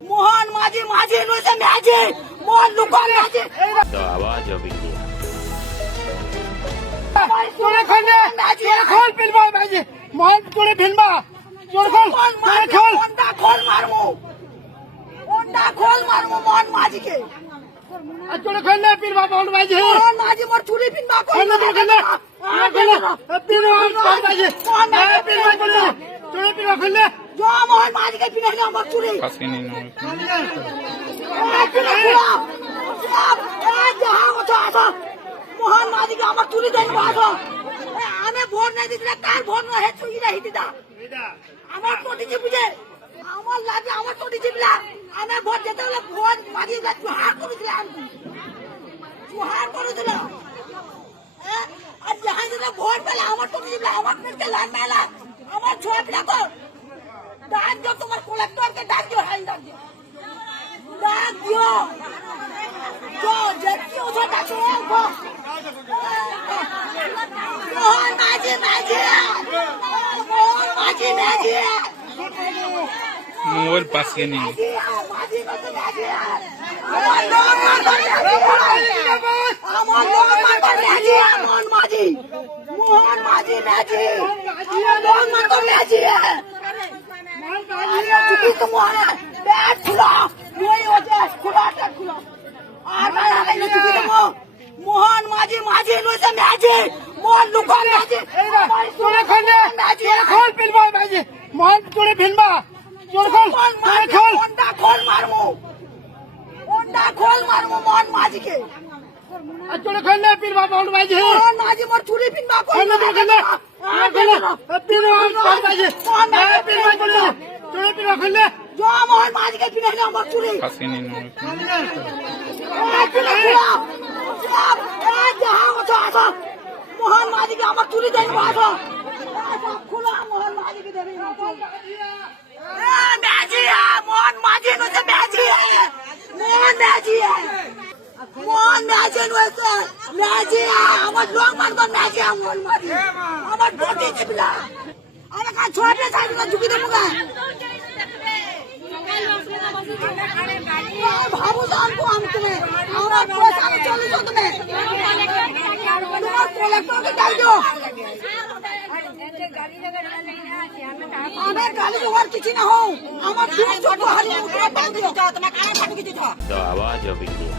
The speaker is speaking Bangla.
मोहन माझी माझी नुसते माझी मोहन दुकान माझी The आवाज of India. তোরে খোলে তোরে খোল পিলবা ভাইজি মন তোরে ফিলবা তোরে খোল তোরে খোল ওন্ডা খোল মারমু মোহন মাঝিকে আর তোরে খোলে পিলবা বল ভাইজি মোহন মাঝি মোর চুরি পিনবা খোলে তোরে খোলে তোরে খোলে পিলবা বল ভাইজি পিলবা বল তোরে পিলবা খোলে जो मोहन माझिके पिनाइले আমার চুরি Kasini no. মোহন মাঝিকে আমার চুরি দেন বাসো আমি ভোট নাই দিছিলে কার ভোট না হে চুরিটা হিটিদা আমার পটিছে বুঝে আমার লাগে আমার পটিছে বিলা আমি ভোট দিতে হলে ভোট মাঝিকে জোহার করেছিলাম জোহার করেছিল আর যাহাই দিলে ভোট পেলে আমার পটিছে বিলা আমার পেটে লাগ মেলা আমার ছোয়া পিলা কর ডাক দিও তোমার কলেক্টরকে ডাক দিও হাই ডাক দিও ডাক দিও जो जबकि उसे डाको मोहन माझी Mobile pass ke nahi. Mohan माझी माझी नुसते माझी मोहन दुकान माझी তোরে খোলে তোরে খোল পিলবা ভাইজি মন তোরে ফিলবা তোরে খোল তোরে খোল ওন্ডা খোল মারমু মোহন মাঝিকে আর তোরে খোলে পিলবা বল ভাইজি মোহন মাঝি মোর চুরি পিনবা খোলে তোরে খোলে পিলবা বল ভাইজি পিলবা বল তোরে পিলবা খোলে जो मोहन माझिके पिनाइले আমার চুরি Kasini no. মোহন মাঝিকে আমার চুরি দেন বাসো খোলা মোহন মাঝিকে দেবে মোহন মাঝি নুসে মোহন ম্যাজি নুসে আমার লোক মারবো ম্যাজি মোহন মাঝি আমার বটি চিপলা আমার কাছে ছোটে সাইডে ঝুঁকি দেবো গা ভাবো জানবো আমি তুমি আমরা পয়সা আমি চলে যাও তুমি তোমার কলেক্টরকে ডাক দিও আমি গালি দেওয়ার কিছু না হোক আমার দুই ছোট হারিয়ে উঠে বাঁধিও তোমার কানে থাকি কিছু The आवाज of India.